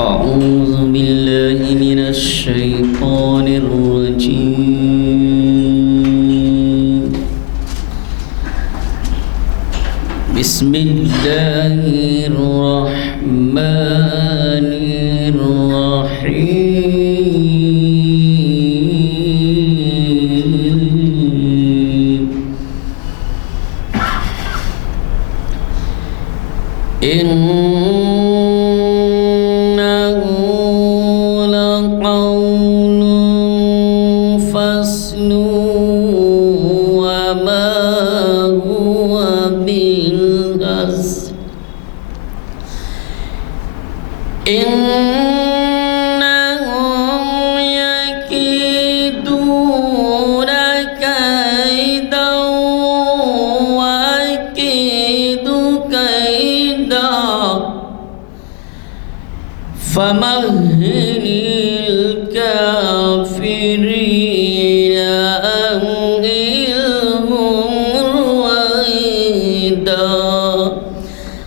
أعوذ بالله من الشيطان الرجيم. بسم الله الرحمن الرحيم. إنه لقول فصل وما هو بالهزل. إنهم يكيدون كيدا وأكيد كيدا فمهل الكافرين أمهلهم رويدا.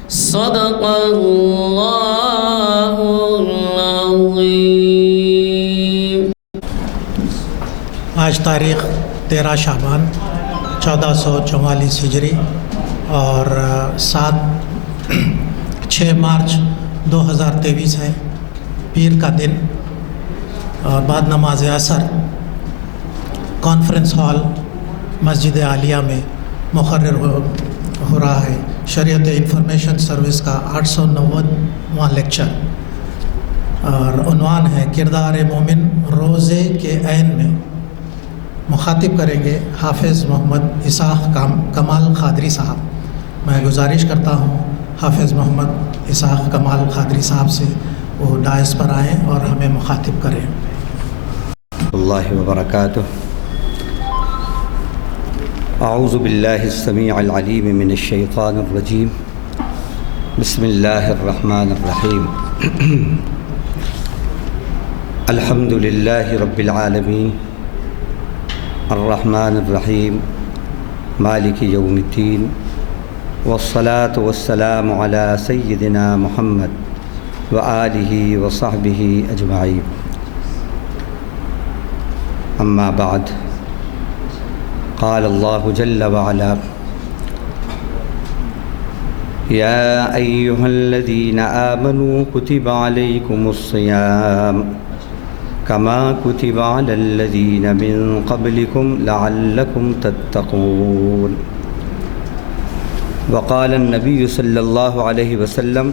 صدق الله العظيم. آج تاریخ 13 شعبان 1444 ہجری اور 6 مارچ 2023 ہے، پیر کا دن، اور بعد نماز عصر کانفرنس ہال مسجد عالیہ میں مقرر ہو رہا ہے شریعت انفارمیشن سروس کا 890واں لیکچر، اور عنوان ہے کردار مومن روزے کے عین میں. مخاطب کریں گے حافظ محمد اسحاق کمال قادری صاحب. میں گزارش کرتا ہوں حافظ محمد اسحاق کمال قادری صاحب سے وہ ڈائس پر آئیں اور ہمیں مخاطب کریں. اللہ وبرکاتہ. اعوذ باللہ السمیع العلیم من الشیطان الرجیم. بسم اللہ الرحمن الرحیم. الحمد للہ رب العالمین الرحمن الرحیم مالک یوم الدین والصلاة والسلام علی سیدنا محمد وآلہ وصحبہ اجمعین. اما بعد، قال اللہ جل وعلا: یا ایہا الذین آمنوا کتب علیکم الصیام کما کتب علی الذین من قبلکم لعلکم تتقون. وقال النبی صلی اللہ علیہ وسلم: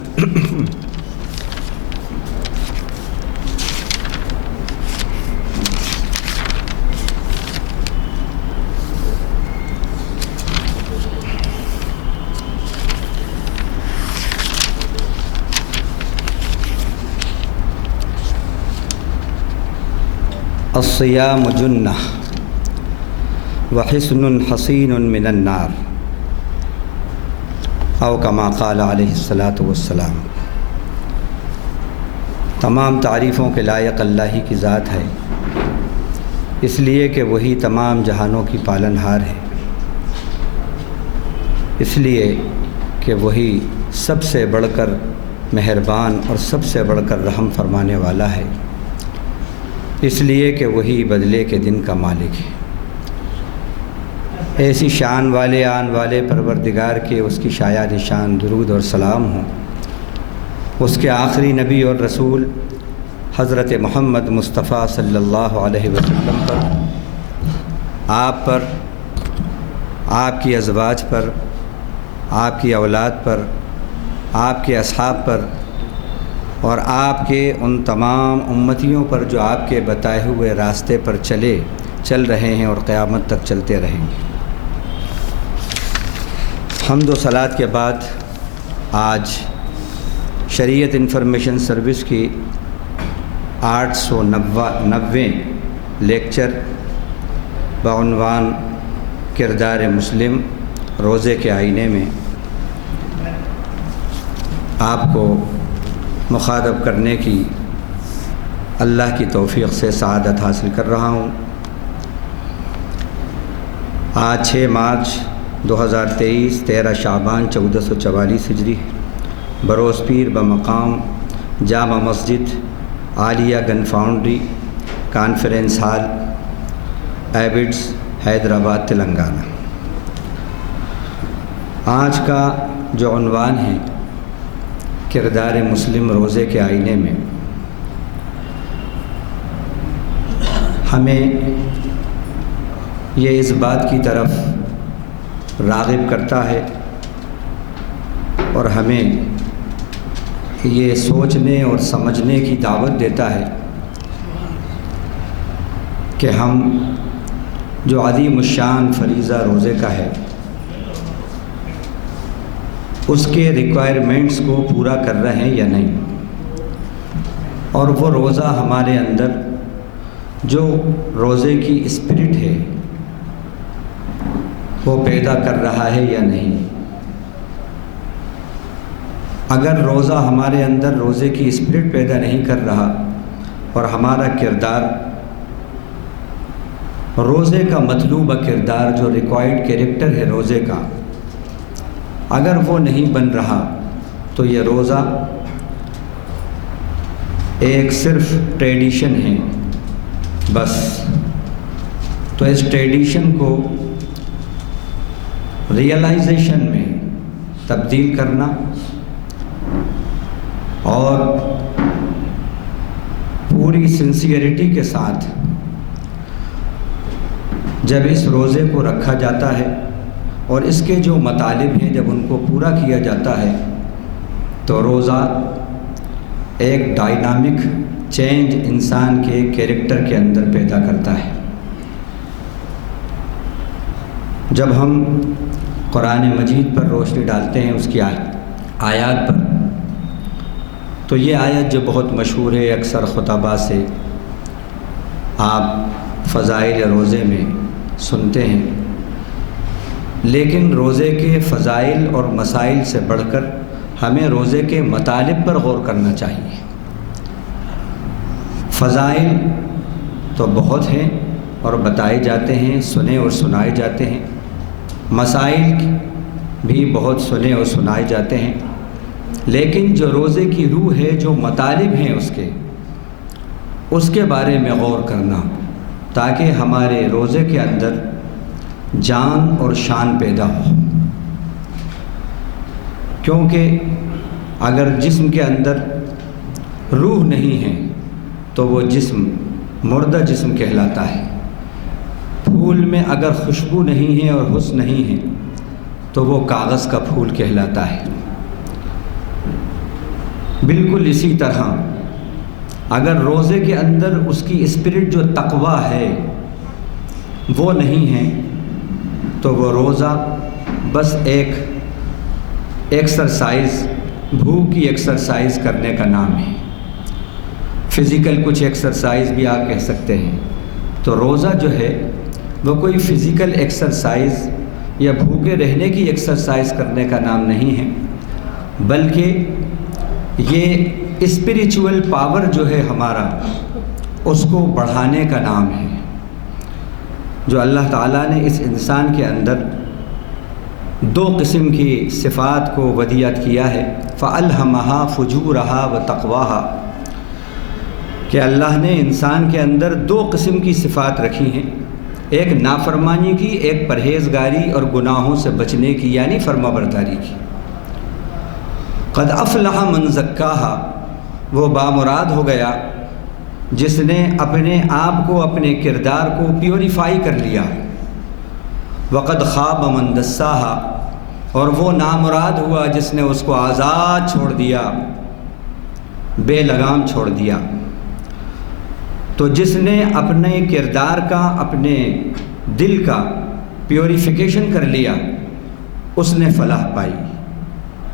الصیام جنہ وحصن حصین من النار، او کما قال علیہ الصلاۃ والسلام. تمام تعریفوں کے لائق اللہ ہی کی ذات ہے، اس لیے کہ وہی تمام جہانوں کی پالنہار ہے، اس لیے کہ وہی سب سے بڑھ کر مہربان اور سب سے بڑھ کر رحم فرمانے والا ہے، اس لیے کہ وہی بدلے کے دن کا مالک ہے. ایسی شان والے آن والے پروردگار کے اس کی شایع نشان درود اور سلام ہوں اس کے آخری نبی اور رسول حضرت محمد مصطفیٰ صلی اللہ علیہ وسلم پر، آپ پر، آپ کی ازواج پر، آپ کی اولاد پر، آپ کے اصحاب پر، اور آپ کے ان تمام امتیوں پر جو آپ کے بتائے ہوئے راستے پر چل رہے ہیں اور قیامت تک چلتے رہیں گے. حمد و صلات کے بعد آج شریعت انفارمیشن سروس کی 890ویں لیکچر بعنوان کردار مسلم روزے کے آئینے میں آپ کو مخاطب کرنے کی اللہ کی توفیق سے سعادت حاصل کر رہا ہوں. آج 6 مارچ 2023 13 شعبان 1444 ہجری بروز پیر بمقام جامع مسجد، Aliya gun foundry, conference hall, Abids, Hyderabad, Telangana. آج کا جو عنوان ہے کردار مسلم روزے کے آئینے میں، ہمیں یہ اس بات کی طرف راغب کرتا ہے اور ہمیں یہ سوچنے اور سمجھنے کی دعوت دیتا ہے کہ ہم جو عظیم الشان فریضہ روزے کا ہے اس کے ریکوائرمنٹس کو پورا کر رہے ہیں یا نہیں، اور وہ روزہ ہمارے اندر جو روزے کی اسپرٹ ہے وہ پیدا کر رہا ہے یا نہیں۔ اگر روزہ ہمارے اندر روزے کی اسپرٹ پیدا نہیں کر رہا اور ہمارا کردار روزے کا مطلوبہ کردار جو ریکوائرڈ کیریکٹر ہے روزے کا اگر وہ نہیں بن رہا تو یہ روزہ ایک صرف ٹریڈیشن ہے بس۔ تو اس ٹریڈیشن کو ریئلائزیشن میں تبدیل کرنا اور پوری سنسیئرٹی کے ساتھ جب اس روزے کو رکھا جاتا ہے اور اس کے جو مطالب ہیں جب ان کو پورا کیا جاتا ہے تو روزہ ایک ڈائنامک چینج انسان کے کیریکٹر کے اندر پیدا کرتا ہے۔ جب ہم قرآن مجید پر روشنی ڈالتے ہیں اس کی آیات پر، تو یہ آیت جو بہت مشہور ہے، اکثر خطباء سے آپ فضائل روزے میں سنتے ہیں، لیکن روزے کے فضائل اور مسائل سے بڑھ کر ہمیں روزے کے مطالب پر غور کرنا چاہیے۔ فضائل تو بہت ہیں اور بتائے جاتے ہیں، سنے اور سنائے جاتے ہیں، مسائل بھی بہت سنے اور سنائے جاتے ہیں، لیکن جو روزے کی روح ہے، جو مطالب ہیں اس کے بارے میں غور کرنا تاکہ ہمارے روزے کے اندر جان اور شان پیدا ہو۔ کیونکہ اگر جسم کے اندر روح نہیں ہے تو وہ جسم مردہ جسم کہلاتا ہے۔ پھول میں اگر خوشبو نہیں ہے اور حسن نہیں ہے تو وہ کاغذ کا پھول کہلاتا ہے۔ بالکل اسی طرح اگر روزے کے اندر اس کی اسپرٹ جو تقویٰ ہے وہ نہیں ہے تو وہ روزہ بس ایک ایکسرسائز، بھوک کی ایکسرسائز کرنے کا نام ہے۔ فزیکل کچھ ایکسرسائز بھی آپ کہہ سکتے ہیں۔ تو روزہ جو ہے وہ کوئی فزیکل ایکسرسائز یا بھوکے رہنے کی ایکسرسائز کرنے کا نام نہیں ہے، بلکہ یہ اسپریچول پاور جو ہے ہمارا اس کو بڑھانے کا نام ہے، جو اللہ تعالیٰ نے اس انسان کے اندر دو قسم کی صفات کو ودیعت کیا ہے، فَأَلْهَمَهَا فُجُورَهَا وَتَقْوَاهَا، کہ اللہ نے انسان کے اندر دو قسم کی صفات رکھی ہیں، ایک نافرمانی کی، ایک پرہیزگاری اور گناہوں سے بچنے کی یعنی فرما برداری کی۔ قد افلح من زکاہا، وہ بامراد ہو گیا جس نے اپنے آپ کو، اپنے کردار کو پیوریفائی کر لیا۔ وقد خاب من دساہا، اور وہ نامراد ہوا جس نے اس کو آزاد چھوڑ دیا، بے لگام چھوڑ دیا۔ تو جس نے اپنے کردار کا، اپنے دل کا پیوریفیکیشن کر لیا اس نے فلاح پائی،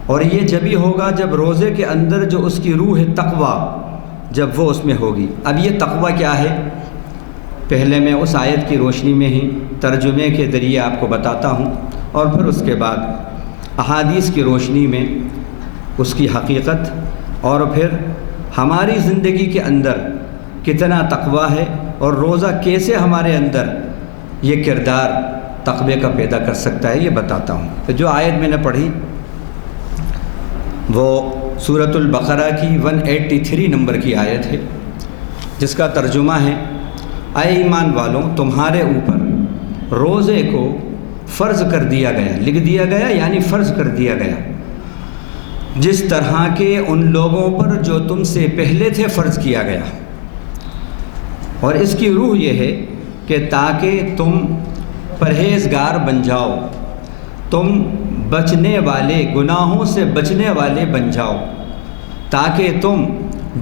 اور یہ جبھی ہوگا جب روزے کے اندر جو اس کی روح تقویٰ جب وہ اس میں ہوگی۔ اب یہ تقویٰ کیا ہے؟ پہلے میں اس آیت کی روشنی میں ہی ترجمے کے ذریعے آپ کو بتاتا ہوں، اور پھر اس کے بعد احادیث کی روشنی میں اس کی حقیقت، اور پھر ہماری زندگی کے اندر کتنا تقویٰ ہے اور روزہ کیسے ہمارے اندر یہ کردار تقوی کا پیدا کر سکتا ہے یہ بتاتا ہوں۔ تو جو آیت میں نے پڑھی وہ سورۃ البقرہ کی 183 نمبر کی آیت ہے، جس کا ترجمہ ہے: اے ایمان والوں، تمہارے اوپر روزے کو فرض کر دیا گیا، لکھ دیا گیا یعنی فرض کر دیا گیا، جس طرح کے ان لوگوں پر جو تم سے پہلے تھے فرض کیا گیا۔ اور اس کی روح یہ ہے کہ تاکہ تم پرہیزگار بن جاؤ، تم بچنے والے، گناہوں سے بچنے والے بن جاؤ، تاکہ تم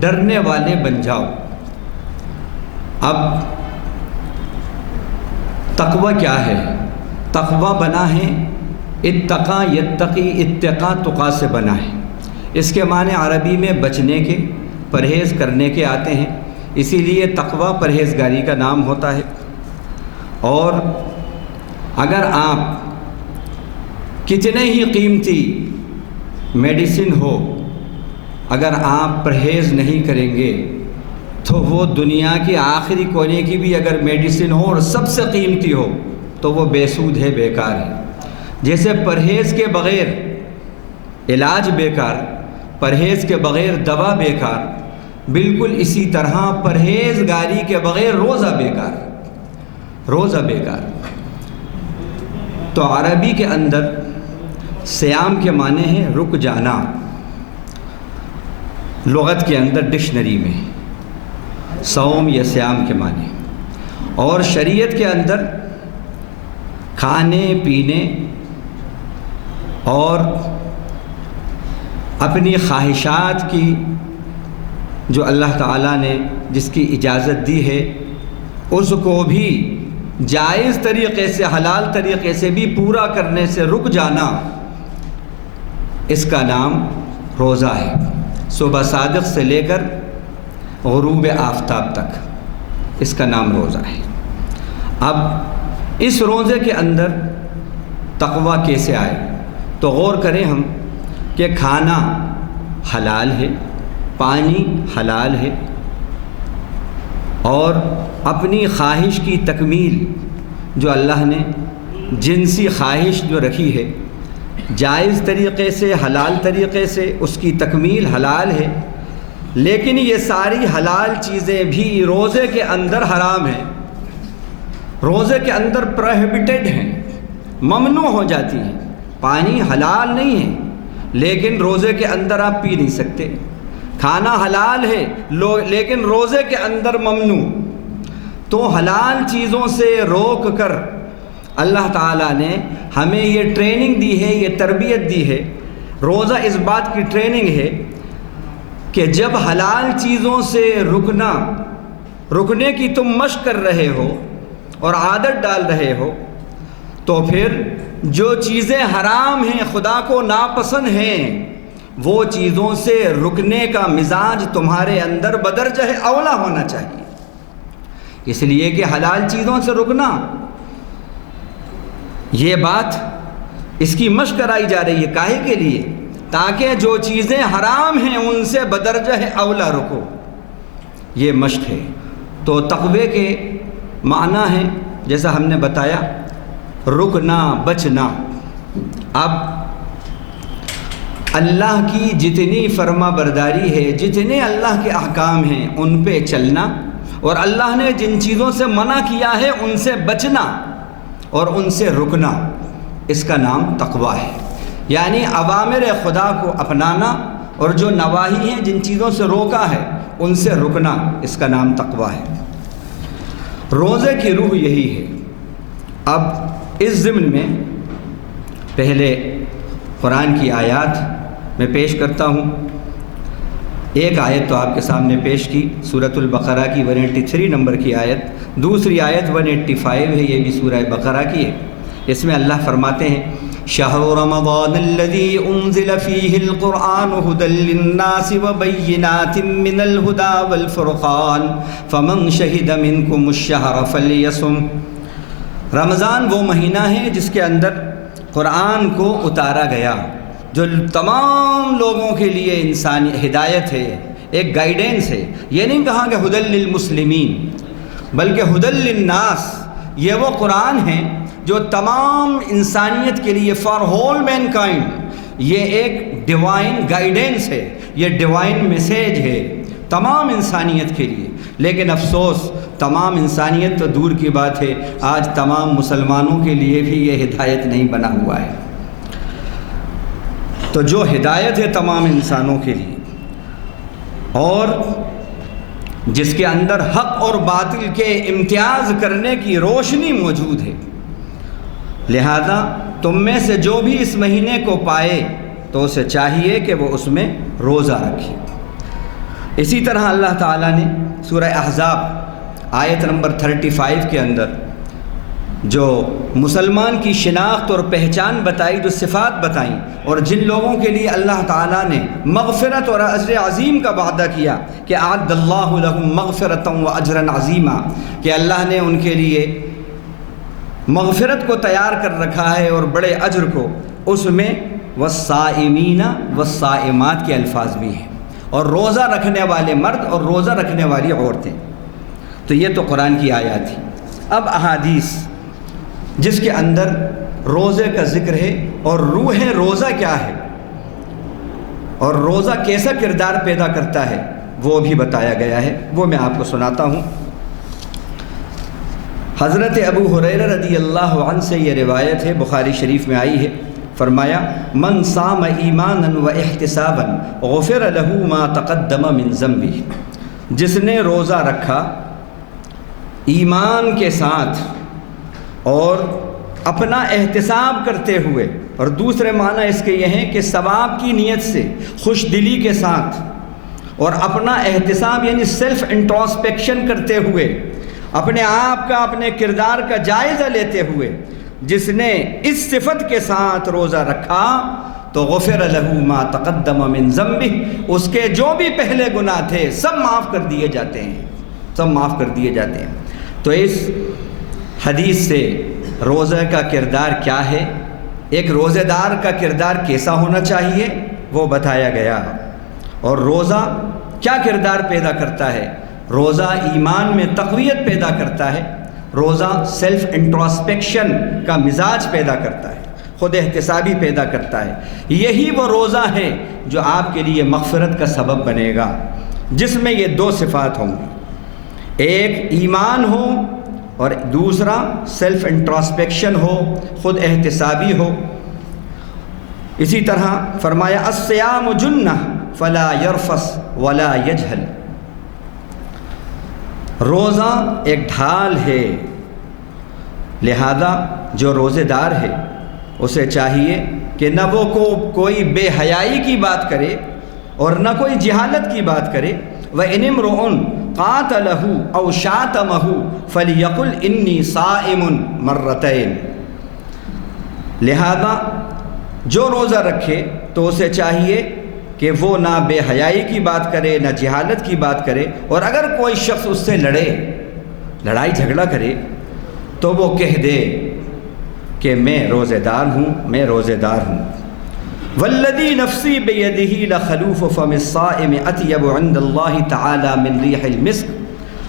ڈرنے والے بن جاؤ۔ اب تقوی کیا ہے؟ تقوی بنا ہے اتقا یتقی، اتقا تقا سے بنا ہے۔ اس کے معنی عربی میں بچنے کے، پرہیز کرنے کے آتے ہیں، اسی لیے تقوی پرہیزگاری کا نام ہوتا ہے۔ اور اگر آپ کتنے ہی قیمتی میڈیسن ہو، اگر آپ پرہیز نہیں کریں گے تو وہ دنیا کے آخری کونے کی بھی اگر میڈیسن ہو اور سب سے قیمتی ہو تو وہ بے سود ہے، بیکار ہے۔ جیسے پرہیز کے بغیر علاج بیکار، پرہیز کے بغیر دوا بیکار، بالکل اسی طرح پرہیزگاری کے بغیر روزہ بیکار، روزہ بیکار۔ تو عربی کے اندر صیام کے معنی ہے رک جانا، لغت کے اندر ڈکشنری میں صوم یا صیام کے معنی، اور شریعت کے اندر کھانے پینے اور اپنی خواہشات کی جو اللہ تعالیٰ نے جس کی اجازت دی ہے، اس کو بھی جائز طریقے سے، حلال طریقے سے بھی پورا کرنے سے رک جانا، اس کا نام روزہ ہے۔ صبح صادق سے لے کر غروب آفتاب تک اس کا نام روزہ ہے۔ اب اس روزے کے اندر تقوی کیسے آئے؟ تو غور کریں ہم کہ کھانا حلال ہے، پانی حلال ہے، اور اپنی خواہش کی تکمیل جو اللہ نے جنسی خواہش جو رکھی ہے، جائز طریقے سے، حلال طریقے سے اس کی تکمیل حلال ہے، لیکن یہ ساری حلال چیزیں بھی روزے کے اندر حرام ہیں، روزے کے اندر پروہیبٹڈ ہیں، ممنوع ہو جاتی ہیں۔ پانی حلال نہیں ہے لیکن روزے کے اندر آپ پی نہیں سکتے، کھانا حلال ہے لیکن روزے کے اندر ممنوع۔ تو حلال چیزوں سے روک کر اللہ تعالیٰ نے ہمیں یہ ٹریننگ دی ہے، یہ تربیت دی ہے۔ روزہ اس بات کی ٹریننگ ہے کہ جب حلال چیزوں سے رکنے کی تم مشق کر رہے ہو اور عادت ڈال رہے ہو، تو پھر جو چیزیں حرام ہیں، خدا کو ناپسند ہیں، وہ چیزوں سے رکنے کا مزاج تمہارے اندر بدرجہ اولا ہونا چاہیے۔ اس لیے کہ حلال چیزوں سے رکنا، یہ بات اس کی مشق کرائی جا رہی ہے، کاہے کے لیے؟ تاکہ جو چیزیں حرام ہیں ان سے بدرجہ اولا رکو، یہ مشق ہے۔ تو تقوی کے معنی ہے جیسا ہم نے بتایا رکنا، بچنا۔ اب اللہ کی جتنی فرما برداری ہے، جتنے اللہ کے احکام ہیں ان پہ چلنا، اور اللہ نے جن چیزوں سے منع کیا ہے ان سے بچنا اور ان سے رکنا، اس کا نام تقوی ہے۔ یعنی اوامر خدا کو اپنانا اور جو نواہی ہیں، جن چیزوں سے روکا ہے ان سے رکنا، اس کا نام تقوی ہے۔ روزے کی روح یہی ہے۔ اب اس ضمن میں پہلے قرآن کی آیات میں پیش کرتا ہوں۔ ایک آیت تو آپ کے سامنے پیش کی، سورۃ البقرہ کی 183 نمبر کی آیت۔ دوسری آیت 185 ہے، یہ بھی سورہ بقرہ کی ہے۔ اس میں اللہ فرماتے ہیں: شہر رمضان الذی انزل فیہ القرآن ھدی للناس وبینات من الھدی والفرقان فمن شہد منکم الشہر فلیصم۔ رمضان وہ مہینہ ہے جس کے اندر قرآن کو اتارا گیا، جو تمام لوگوں کے لیے انسانی ہدایت ہے، ایک گائیڈنس ہے۔ یہ نہیں کہا کہ ھدی للمسلمین، بلکہ ھدی للناس۔ یہ وہ قرآن ہے جو تمام انسانیت کے لیے فار ہول مین کائنڈ یہ ایک ڈیوائن گائیڈنس ہے، یہ ڈیوائن میسیج ہے تمام انسانیت کے لیے۔ لیکن افسوس تمام انسانیت تو دور کی بات ہے، آج تمام مسلمانوں کے لیے بھی یہ ہدایت نہیں بنا ہوا ہے۔ تو جو ہدایت ہے تمام انسانوں کے لیے اور جس کے اندر حق اور باطل کے امتیاز کرنے کی روشنی موجود ہے، لہذا تم میں سے جو بھی اس مہینے کو پائے تو اسے چاہیے کہ وہ اس میں روزہ رکھے۔ اسی طرح اللہ تعالیٰ نے سورہ احزاب آیت نمبر 35 کے اندر جو مسلمان کی شناخت اور پہچان بتائی، جو صفات بتائیں، اور جن لوگوں کے لیے اللہ تعالیٰ نے مغفرت اور اجر عظیم کا وعدہ کیا کہ اعد اللہ لہم مغفرۃ و اجرا عظیما، کہ اللہ نے ان کے لیے مغفرت کو تیار کر رکھا ہے اور بڑے اجر کو، اس میں والصائمین والصائمات کے الفاظ بھی ہیں، اور روزہ رکھنے والے مرد اور روزہ رکھنے والی عورتیں۔ تو یہ تو قرآن کی آیات تھی۔ اب احادیث جس کے اندر روزے کا ذکر ہے اور روح روزہ کیا ہے اور روزہ کیسا کردار پیدا کرتا ہے وہ بھی بتایا گیا ہے، وہ میں آپ کو سناتا ہوں۔ حضرت ابو ہریرہ رضی اللہ عنہ سے یہ روایت ہے، بخاری شریف میں آئی ہے، فرمایا من صام ایمانا و احتسابا غفر له ما تقدم من ذنبه، جس نے روزہ رکھا ایمان کے ساتھ اور اپنا احتساب کرتے ہوئے، اور دوسرے معنی اس کے یہ ہیں کہ ثواب کی نیت سے، خوش دلی کے ساتھ، اور اپنا احتساب یعنی سیلف انٹروسپیکشن کرتے ہوئے، اپنے آپ کا اپنے کردار کا جائزہ لیتے ہوئے جس نے اس صفت کے ساتھ روزہ رکھا تو غفر له ما تقدم من ذنبه، اس کے جو بھی پہلے گناہ تھے سب معاف کر دیے جاتے ہیں، سب معاف کر دیے جاتے ہیں۔ تو اس حدیث سے روزہ کا کردار کیا ہے، ایک روزہ دار کا کردار کیسا ہونا چاہیے وہ بتایا گیا، اور روزہ کیا کردار پیدا کرتا ہے۔ روزہ ایمان میں تقویت پیدا کرتا ہے، روزہ سیلف انٹروسپیکشن کا مزاج پیدا کرتا ہے، خود احتسابی پیدا کرتا ہے۔ یہی وہ روزہ ہے جو آپ کے لیے مغفرت کا سبب بنے گا، جس میں یہ دو صفات ہوں گی، ایک ایمان ہو اور دوسرا سیلف انٹروسپیکشن ہو، خود احتسابی ہو۔ اسی طرح فرمایا الصیام جنہ فلا یرفث ولا یجہل، روزہ ایک ڈھال ہے، لہذا جو روزے دار ہے اسے چاہیے کہ نہ وہ کوئی بے حیائی کی بات کرے اور نہ کوئی جہالت کی بات کرے۔ وَإِنِ امْرُؤٌ قَاتَلَهُ أَوْ شَاتَمَهُ فَلْيَقُلْ إِنِّي صَائِمٌ مَرَّتَيْنِ، لہذا جو روزہ رکھے تو اسے چاہیے کہ وہ نہ بے حیائی کی بات کرے نہ جہالت کی بات کرے، اور اگر کوئی شخص اس سے لڑائی جھگڑا کرے تو وہ کہہ دے کہ میں روزے دار ہوں، میں روزے دار ہوں۔ والذی نفسی بیدہ لخلوف فم الصائم اطیب عند اللہ تعالی من ریح المسک،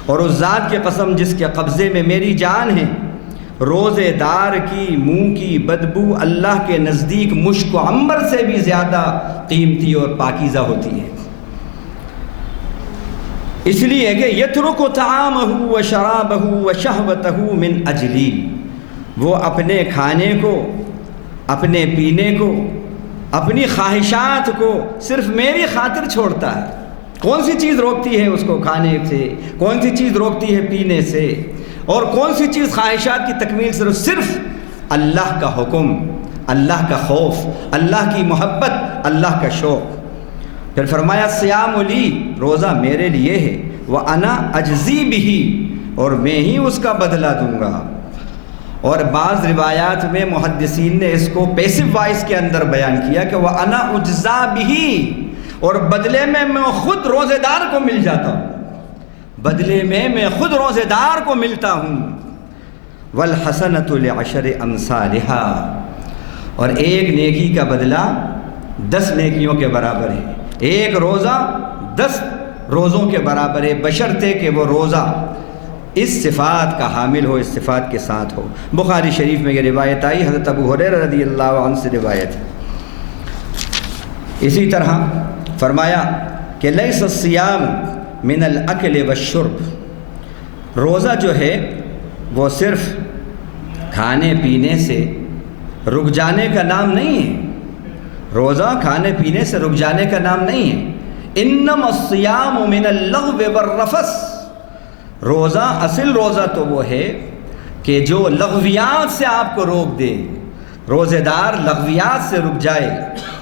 اور اس ذات کی قسم جس کے قبضے میں میری جان ہے، روزے دار کی منہ کی بدبو اللہ کے نزدیک مشک و عنبر سے بھی زیادہ قیمتی اور پاکیزہ ہوتی ہے، اس لیے کہ یترک طعامہ و شرابہ و شہوتہ من اجلی، وہ اپنے کھانے کو، اپنے پینے کو، اپنی خواہشات کو صرف میری خاطر چھوڑتا ہے۔ کون سی چیز روکتی ہے اس کو کھانے سے، کون سی چیز روکتی ہے پینے سے، اور کون سی چیز خواہشات کی تکمیل سے؟ صرف اللہ کا حکم، اللہ کا خوف، اللہ کی محبت، اللہ کا شوق۔ پھر فرمایا سیام لی، روزہ میرے لیے ہے، وَأَنَا أَجْزِي بِهِ، اور میں ہی اس کا بدلہ دوں گا۔ اور بعض روایات میں محدثین نے اس کو پیسو وائس کے اندر بیان کیا کہ وَأَنَا أُجْزَى بِهِ، اور بدلے میں میں خود روزے دار کو مل جاتا ہوں، بدلے میں خود روزے دار کو ملتا ہوں۔ وَالْحَسَنَةُ لِعَشْرِ أَمْثَالِهَا، اور ایک نیکی کا بدلہ 10 نیکیوں کے برابر ہے، ایک روزہ 10 روزوں کے برابر ہے، بشرطے کہ وہ روزہ اس صفات کا حامل ہو، اس صفات کے ساتھ ہو۔ بخاری شریف میں یہ روایت آئی، حضرت ابو ہریرہ رضی اللہ عنہ سے روایت ہے۔ اسی طرح فرمایا کہ لیس الصیام من الاکل والشرب، روزہ جو ہے وہ صرف کھانے پینے سے رک جانے کا نام نہیں ہے، روزہ کھانے پینے سے رک جانے کا نام نہیں ہے۔ انما الصیام من اللغو والرفث، روزہ اصل روزہ تو وہ ہے کہ جو لغویات سے آپ کو روک دے، روزے دار لغویات سے رک جائے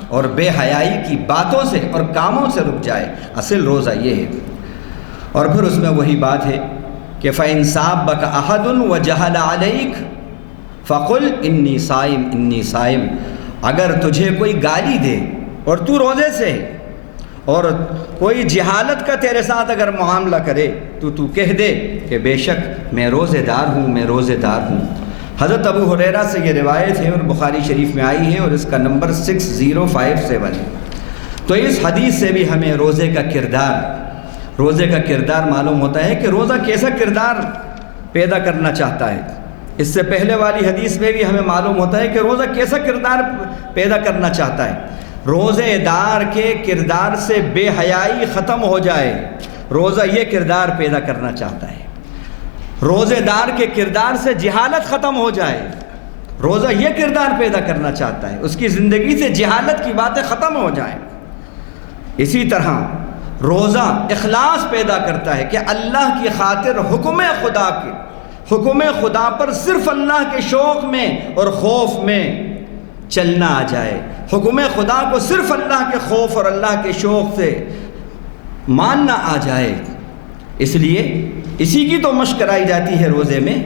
اور بے حیائی کی باتوں سے اور کاموں سے رک جائے، اصل روزہ یہ ہے۔ اور پھر اس میں وہی بات ہے کہ فَإِن صَابَكَ أَحَدٌ وَجَهَلَ عَلَيْكَ فَقُلْ إِنِّي صَائِمٌ إِنِّي صَائِمٌ، اگر تجھے کوئی گالی دے اور تو روزے سے اور کوئی جہالت کا تیرے ساتھ اگر معاملہ کرے تو کہہ دے کہ بے شک میں روزے دار ہوں، میں روزے دار ہوں۔ حضرت ابو ہریرہ سے یہ روایت ہے اور بخاری شریف میں آئی ہے اور اس کا نمبر 6057 ہے۔ تو اس حدیث سے بھی ہمیں روزے کا کردار معلوم ہوتا ہے کہ روزہ کیسا کردار پیدا کرنا چاہتا ہے۔ اس سے پہلے والی حدیث میں بھی ہمیں معلوم ہوتا ہے کہ روزہ کیسا کردار پیدا کرنا چاہتا ہے۔ روزے دار کے کردار سے بے حیائی ختم ہو جائے، روزہ یہ کردار پیدا کرنا چاہتا ہے۔ روزے دار کے کردار سے جہالت ختم ہو جائے، روزہ یہ کردار پیدا کرنا چاہتا ہے، اس کی زندگی سے جہالت کی باتیں ختم ہو جائیں۔ اسی طرح روزہ اخلاص پیدا کرتا ہے کہ اللہ کی خاطر حکم خدا پر صرف اللہ کے شوق میں اور خوف میں چلنا آ جائے، حکم خدا کو صرف اللہ کے خوف اور اللہ کے شوق سے ماننا آ جائے۔ اس لیے اسی کی تو مشق کرائی جاتی ہے روزے میں،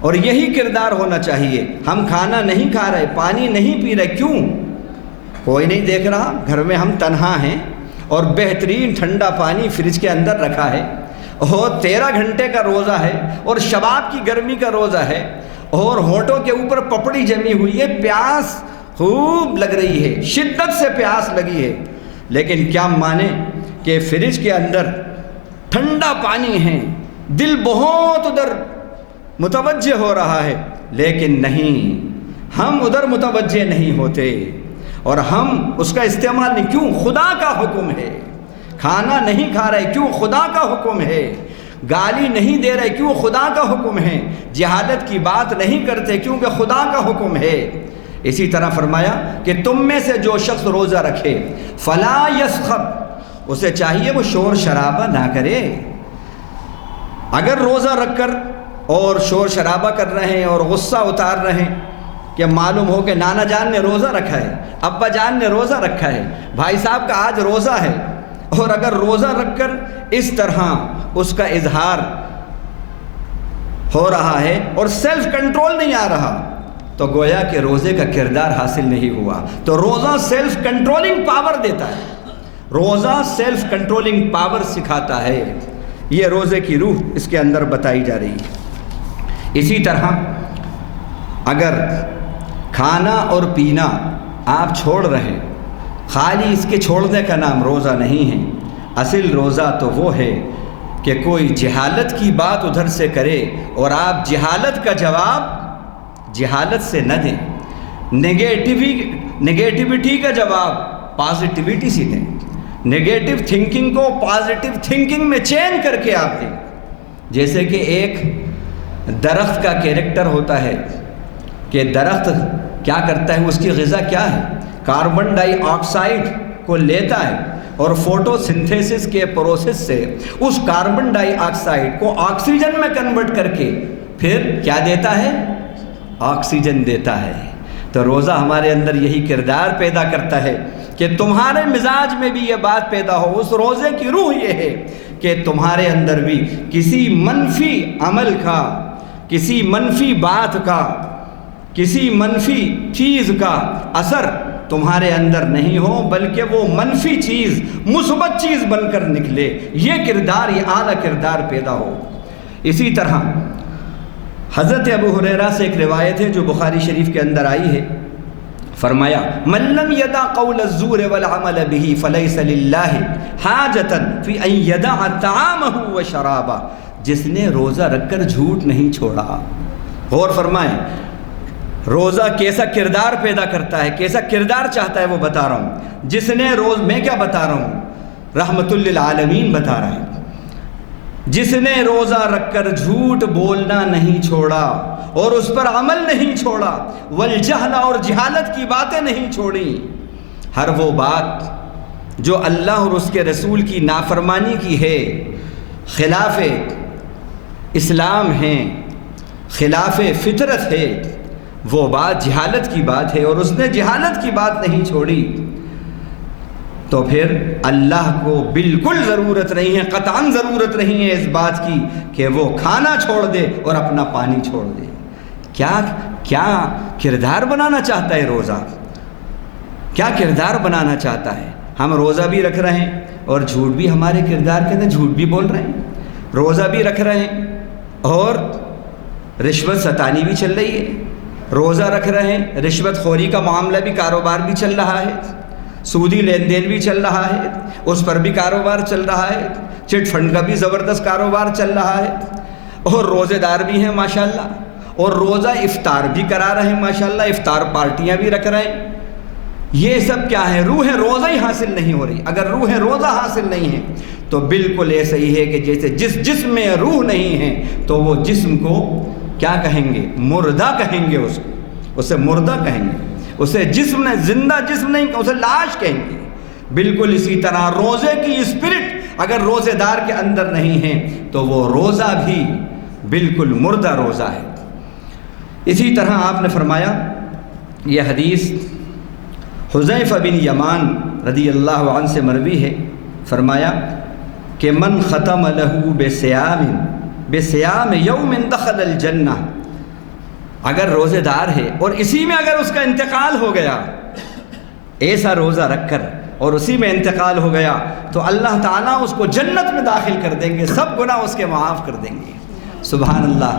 اور یہی کردار ہونا چاہیے۔ ہم کھانا نہیں کھا رہے، پانی نہیں پی رہے، کیوں؟ کوئی نہیں دیکھ رہا، گھر میں ہم تنہا ہیں اور بہترین ٹھنڈا پانی فریج کے اندر رکھا ہے، اور 13 گھنٹے کا روزہ ہے اور شباب کی گرمی کا روزہ ہے، اور ہونٹوں کے اوپر پپڑی جمی ہوئی ہے، پیاس خوب لگ رہی ہے، شدت سے پیاس لگی ہے، لیکن کیا مانے کہ فریج کے اندر ٹھنڈا پانی ہے، دل بہت ادھر متوجہ ہو رہا ہے، لیکن نہیں، ہم ادھر متوجہ نہیں ہوتے اور ہم اس کا استعمال نہیں۔ کیوں؟ خدا کا حکم ہے۔ کھانا نہیں کھا رہے، کیوں؟ خدا کا حکم ہے۔ گالی نہیں دے رہے، کیوں؟ خدا کا حکم ہے۔ جہالت کی بات نہیں کرتے، کیونکہ خدا کا حکم ہے۔ اسی طرح فرمایا کہ تم میں سے جو شخص روزہ رکھے فلا یسخب، اسے چاہیے وہ شور شرابہ نہ کرے۔ اگر روزہ رکھ کر اور شور شرابہ کر رہے ہیں اور غصہ اتار رہے ہیں کہ معلوم ہو کہ نانا جان نے روزہ رکھا ہے، ابا جان نے روزہ رکھا ہے، بھائی صاحب کا آج روزہ ہے، اور اگر روزہ رکھ کر اس طرح اس کا اظہار ہو رہا ہے اور سیلف کنٹرول نہیں آ رہا، تو گویا کہ روزے کا کردار حاصل نہیں ہوا۔ تو روزہ سیلف کنٹرولنگ پاور دیتا ہے، روزہ سیلف کنٹرولنگ پاور سکھاتا ہے۔ یہ روزے کی روح اس کے اندر بتائی جا رہی ہے۔ اسی طرح اگر کھانا اور پینا آپ چھوڑ رہے، خالی اس کے چھوڑنے کا نام روزہ نہیں ہے۔ اصل روزہ تو وہ ہے کہ کوئی جہالت کی بات ادھر سے کرے اور آپ جہالت کا جواب جہالت سے نہ دیں، نگیٹیوٹی کا جواب پازیٹیوٹی سے دیں، نگیٹو تھنکنگ کو پازیٹیو تھنکنگ میں چینج کر کے آپ دیں۔ جیسے کہ ایک درخت کا کیریکٹر ہوتا ہے کہ درخت کیا کرتا ہے، اس کی غذا کیا ہے؟ کاربن ڈائی آکسائڈ کو لیتا ہے اور فوٹو سنتھیسس کے پروسیس سے اس کاربن ڈائی آکسائڈ کو آکسیجن میں کنورٹ کر کے پھر کیا دیتا ہے؟ آکسیجن دیتا ہے۔ تو روزہ ہمارے اندر یہی کردار پیدا کرتا ہے کہ تمہارے مزاج میں بھی یہ بات پیدا ہو۔ اس روزے کی روح یہ ہے کہ تمہارے اندر بھی کسی منفی عمل کا، کسی منفی بات کا، کسی منفی چیز کا اثر تمہارے اندر نہیں ہو، بلکہ وہ منفی چیز مثبت چیز بن کر نکلے، یہ کردار، یہ اعلیٰ کردار پیدا ہو۔ اسی طرح حضرت ابو ہریرہ سے ایک روایت ہے جو بخاری شریف کے اندر آئی ہے، فرمایا من لم یدع قول الزور والعمل به فلیس للہ حاجۃ فی ان یدع طعامہ وشرابہ، جس نے روزہ رکھ کر جھوٹ نہیں چھوڑا۔ غور فرمائیں، روزہ کیسا کردار پیدا کرتا ہے، کیسا کردار چاہتا ہے وہ بتا رہا ہوں۔ جس نے میں کیا بتا رہا ہوں، رحمت للعالمین بتا رہا ہے، جس نے روزہ رکھ کر جھوٹ بولنا نہیں چھوڑا اور اس پر عمل نہیں چھوڑا، والجہل اور جہالت کی باتیں نہیں چھوڑی، ہر وہ بات جو اللہ اور اس کے رسول کی نافرمانی کی ہے، خلاف اسلام ہے، خلاف فطرت ہے، وہ بات جہالت کی بات ہے، اور اس نے جہالت کی بات نہیں چھوڑی، تو پھر اللہ کو بالکل ضرورت نہیں ہے، قطعاً ضرورت نہیں ہے اس بات کی کہ وہ کھانا چھوڑ دے اور اپنا پانی چھوڑ دے۔ کیا کردار بنانا چاہتا ہے روزہ، کیا کردار بنانا چاہتا ہے؟ ہم روزہ بھی رکھ رہے ہیں اور جھوٹ بھی ہمارے کردار کے اندر، جھوٹ بھی بول رہے ہیں، روزہ بھی رکھ رہے ہیں اور رشوت ستانی بھی چل رہی ہے، روزہ رکھ رہے ہیں، رشوت خوری کا معاملہ بھی، کاروبار بھی چل رہا ہے، سودی لین دین بھی چل رہا ہے، اس پر بھی کاروبار چل رہا ہے، چٹ فنڈ کا بھی زبردست کاروبار چل رہا ہے، اور روزے دار بھی ہیں ماشاءاللہ، اور روزہ افطار بھی کرا رہے ہیں ماشاءاللہ، افطار پارٹیاں بھی رکھ رہے ہیں۔ یہ سب کیا ہے؟ روح روزہ ہی حاصل نہیں ہو رہی۔ اگر روح روزہ حاصل نہیں ہے تو بالکل ایسا ہی ہے کہ جیسے جس جسم میں روح نہیں ہے تو وہ جسم کو کیا کہیں گے؟ مردہ کہیں گے، اسے مردہ کہیں گے، اسے جسم نہیں، زندہ جسم نہیں، اسے لاش کہیں گے۔ بالکل اسی طرح روزے کی اسپرٹ اگر روزے دار کے اندر نہیں ہے تو وہ روزہ بھی بالکل مردہ روزہ ہے۔ اسی طرح آپ نے فرمایا، یہ حدیث حذیفہ بن یمان رضی اللہ عنہ سے مروی ہے، فرمایا کہ من ختم لہو بصیام یوم دخل الجنہ، اگر روزے دار ہے اور اسی میں اگر اس کا انتقال ہو گیا، ایسا روزہ رکھ کر اور اسی میں انتقال ہو گیا، تو اللہ تعالیٰ اس کو جنت میں داخل کر دیں گے، سب گناہ اس کے معاف کر دیں گے۔ سبحان اللہ۔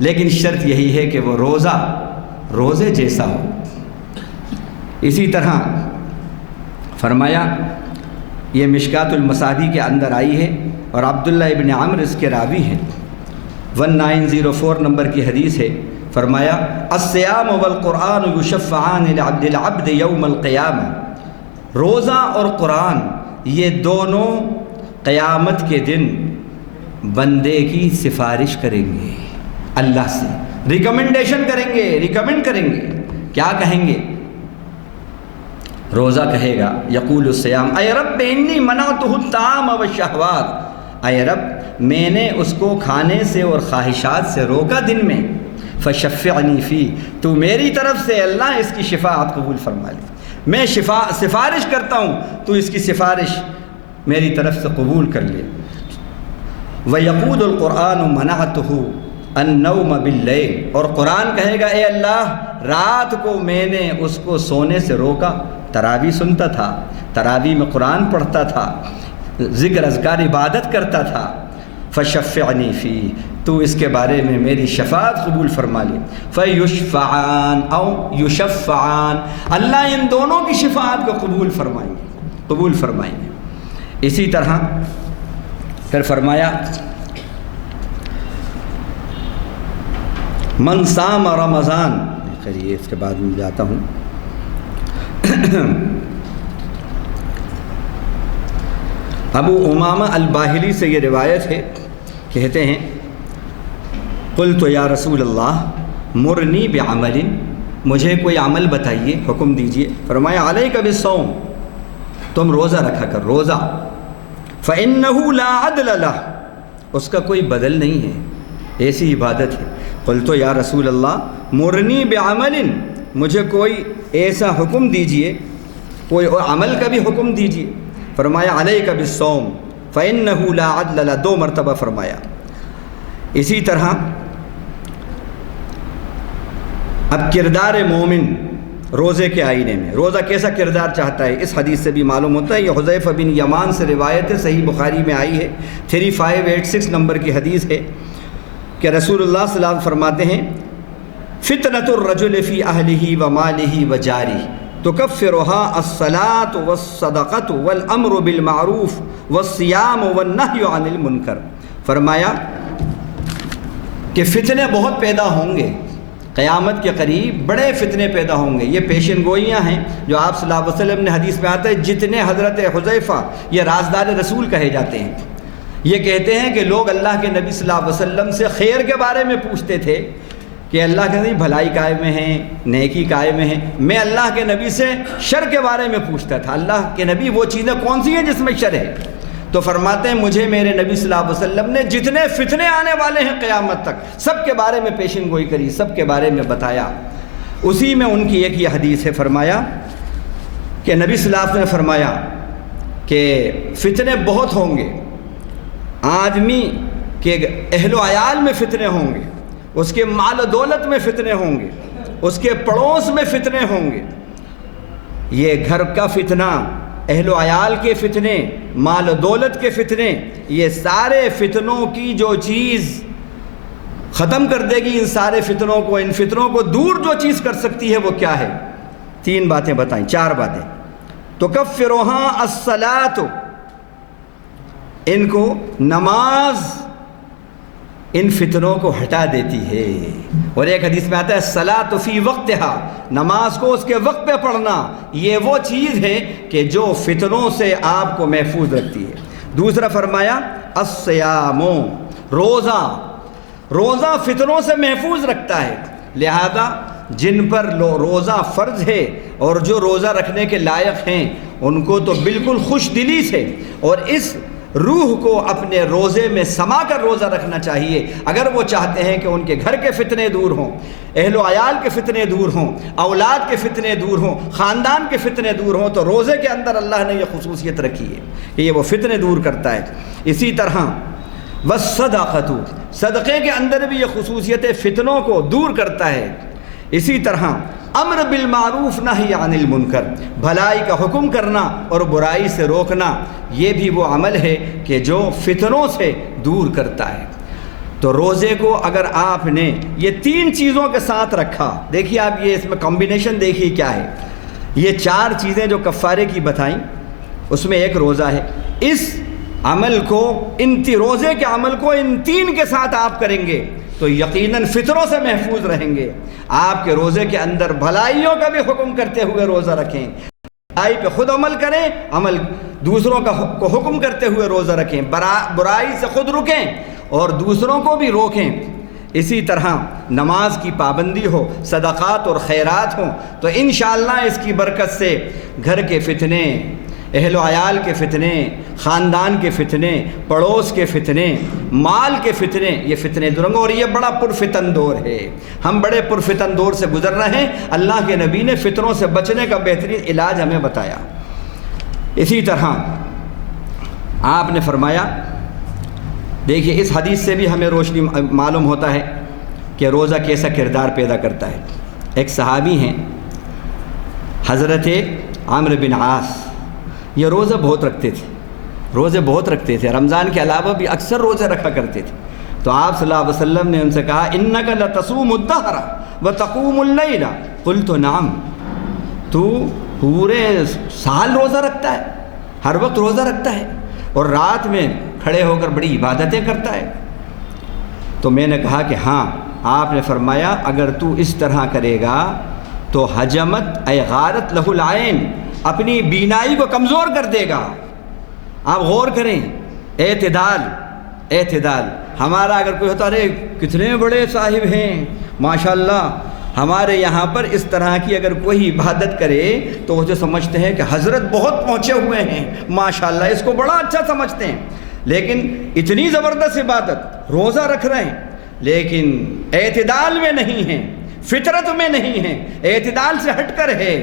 لیکن شرط یہی ہے کہ وہ روزے جیسا ہو۔ اسی طرح فرمایا، یہ مشکات المصابیح کے اندر آئی ہے اور عبداللہ ابن عمر اس کے راوی ہیں، 1904 نمبر کی حدیث ہے، فرمایا الصیام والقرآن یشفعان للعبد یوم القیامہ، روزہ اور قرآن یہ دونوں قیامت کے دن بندے کی سفارش کریں گے، اللہ سے ریکمنڈیشن کریں گے، ریکمنڈ کریں گے۔ کیا کہیں گے؟ روزہ کہے گا، یقول الصیام اے رب انی منعتہ الطعام والشہوات، اے رب میں نے اس کو کھانے سے اور خواہشات سے روکا دن میں، فشفعنی فی، تو میری طرف سے اللہ اس کی شفاعت قبول فرما لے، میں سفارش کرتا ہوں تو اس کی سفارش میری طرف سے قبول کر لے۔ وَيَقُولُ الْقُرْآنُ مَنَعْتُهُ النَّوْمَ بِاللَّيْلِ، اور قرآن کہے گا اے اللہ رات کو میں نے اس کو سونے سے روکا، تراویح سنتا تھا، تراویح میں قرآن پڑھتا تھا، ذکر اذکار عبادت کرتا تھا، فشفعنی فی، تو اس کے بارے میں میری شفاعت قبول فرما لے۔ فیشفعان او یشفعان، اللہ ان دونوں کی شفاعت کو قبول فرمائیں گے۔ اسی طرح پھر فرمایا من صام رمضان، خیریے اس کے بعد میں جاتا ہوں، ابو امامہ الباہلی سے یہ روایت ہے، کہتے ہیں قلت یا رسول اللہ مرنی بعمل، مجھے کوئی عمل بتائیے، حکم دیجئے۔ فرمایا علیک بالصوم، تم روزہ رکھا کر، روزہ، فإنہ لا عدل لہ، اس کا کوئی بدل نہیں ہے، ایسی عبادت ہے۔ قلت یا رسول اللہ مرنی بعمل، مجھے کوئی ایسا حکم دیجئے، کوئی عمل کا بھی حکم دیجئے۔ فرمایا علیک بالصوم فإنہ لا عدل لہ، 2 مرتبہ فرمایا۔ اسی طرح اب کردار مومن روزے کے آئینے میں، روزہ کیسا کردار چاہتا ہے، اس حدیث سے بھی معلوم ہوتا ہے۔ یہ حذیفہ بن یمان سے روایت ہے، صحیح بخاری میں آئی ہے، 3586 نمبر کی حدیث ہے کہ رسول اللہ صلی اللہ علیہ وسلم فرماتے ہیں فتنۃ الرجل فی اہلہ و مالہ و جارہ تکفرها الصلاۃ والصدقۃ والامر بالمعروف والصیام والنہی عن المنکر۔ فرمایا کہ فتنے بہت پیدا ہوں گے، قیامت کے قریب بڑے فتنے پیدا ہوں گے۔ یہ پیشن گوئیاں ہیں جو آپ صلی اللہ علیہ وسلم نے حدیث میں آتا ہے۔ جتنے حضرت حذیفہ یہ رازدار رسول کہے جاتے ہیں، یہ کہتے ہیں کہ لوگ اللہ کے نبی صلی اللہ علیہ وسلم سے خیر کے بارے میں پوچھتے تھے کہ اللہ کے نبی بھلائی کائے میں ہیں، نیکی کائے میں ہیں۔ میں اللہ کے نبی سے شر کے بارے میں پوچھتا تھا، اللہ کے نبی وہ چیزیں کون سی ہیں جس میں شر ہے؟ تو فرماتے ہیں مجھے میرے نبی صلی اللہ علیہ وسلم نے جتنے فتنے آنے والے ہیں قیامت تک سب کے بارے میں پیشن گوئی کری، سب کے بارے میں بتایا۔ اسی میں ان کی ایک یہ حدیث ہے، فرمایا کہ نبی صلی اللہ علیہ وسلم نے فرمایا کہ فتنے بہت ہوں گے، آدمی کے اہل و عیال میں فتنے ہوں گے، اس کے مال و دولت میں فتنے ہوں گے، اس کے پڑوس میں فتنے ہوں گے۔ یہ گھر کا فتنہ، اہل و عیال کے فتنے، مال و دولت کے فتنے، یہ سارے فتنوں کی جو چیز ختم کر دے گی ان سارے فتنوں کو، ان فتنوں کو دور جو چیز کر سکتی ہے وہ کیا ہے؟ 3 باتیں بتائیں، 4 باتیں۔ تکفرھا الصلاۃ، ان کو نماز ان فتنوں کو ہٹا دیتی ہے۔ اور ایک حدیث میں آتا ہے الصلاۃ فی وقتھا، نماز کو اس کے وقت پہ پڑھنا، یہ وہ چیز ہے کہ جو فتنوں سے آپ کو محفوظ رکھتی ہے۔ دوسرا فرمایا الصیام، روزہ، روزہ فتنوں سے محفوظ رکھتا ہے، لہذا جن پر روزہ فرض ہے اور جو روزہ رکھنے کے لائق ہیں ان کو تو بالکل خوش دلی سے اور اس روح کو اپنے روزے میں سما کر روزہ رکھنا چاہیے۔ اگر وہ چاہتے ہیں کہ ان کے گھر کے فتنے دور ہوں، اہل و عیال کے فتنے دور ہوں، اولاد کے فتنے دور ہوں، خاندان کے فتنے دور ہوں، تو روزے کے اندر اللہ نے یہ خصوصیت رکھی ہے کہ یہ وہ فتنے دور کرتا ہے۔ اسی طرح والصدقۃ، صدقے کے اندر بھی یہ خصوصیت فتنوں کو دور کرتا ہے۔ اسی طرح امر بالمعروف نہی عن المنکر، بھلائی کا حکم کرنا اور برائی سے روکنا، یہ بھی وہ عمل ہے کہ جو فتنوں سے دور کرتا ہے۔ تو روزے کو اگر آپ نے یہ 3 چیزوں کے ساتھ رکھا، دیکھیے آپ یہ اس میں کمبینیشن دیکھیے کیا ہے، یہ 4 چیزیں جو کفارے کی بتائیں اس میں ایک روزہ ہے۔ اس عمل کو، روزے کے عمل کو ان 3 کے ساتھ آپ کریں گے تو یقیناً فتنوں سے محفوظ رہیں گے۔ آپ کے روزے کے اندر بھلائیوں کا بھی حکم کرتے ہوئے روزہ رکھیں، بھلائی پہ خود عمل کریں، عمل دوسروں کو حکم کرتے ہوئے روزہ رکھیں، برائی سے خود رکیں اور دوسروں کو بھی روکیں۔ اسی طرح نماز کی پابندی ہو، صدقات اور خیرات ہوں، تو انشاءاللہ اس کی برکت سے گھر کے فتنے، اہل و عیال کے فتنے، خاندان کے فتنے، پڑوس کے فتنے، مال کے فتنے، یہ فتنے دور ہوں گے۔ اور یہ بڑا پرفتن دور ہے، ہم بڑے پرفتن دور سے گزر رہے ہیں۔ اللہ کے نبی نے فتنوں سے بچنے کا بہترین علاج ہمیں بتایا۔ اسی طرح آپ نے فرمایا، دیکھیے اس حدیث سے بھی ہمیں روشنی معلوم ہوتا ہے کہ روزہ کیسا کردار پیدا کرتا ہے۔ ایک صحابی ہیں حضرت عمرو بن عاص، یہ روزہ بہت رکھتے تھے، روزے بہت رکھتے تھے، رمضان کے علاوہ بھی اکثر روزے رکھا کرتے تھے۔ تو آپ صلی اللہ علیہ وسلم نے ان سے کہا انک لتصوم الدہر وتقوم اللیل، قلت نعم، تو پورے سال روزہ رکھتا ہے، ہر وقت روزہ رکھتا ہے اور رات میں کھڑے ہو کر بڑی عبادتیں کرتا ہے؟ تو میں نے کہا کہ ہاں۔ آپ نے فرمایا اگر تو اس طرح کرے گا تو حجمت ای غارت لہ العین، اپنی بینائی کو کمزور کر دے گا۔ آپ غور کریں، اعتدال، اعتدال۔ ہمارا اگر کوئی ہوتا ارے کتنے بڑے صاحب ہیں ماشاءاللہ، ہمارے یہاں پر اس طرح کی اگر کوئی عبادت کرے تو وہ جو سمجھتے ہیں کہ حضرت بہت پہنچے ہوئے ہیں ماشاءاللہ، اس کو بڑا اچھا سمجھتے ہیں۔ لیکن اتنی زبردست عبادت، روزہ رکھ رہے ہیں لیکن اعتدال میں نہیں ہیں، فطرت میں نہیں ہیں، اعتدال سے ہٹ کر ہے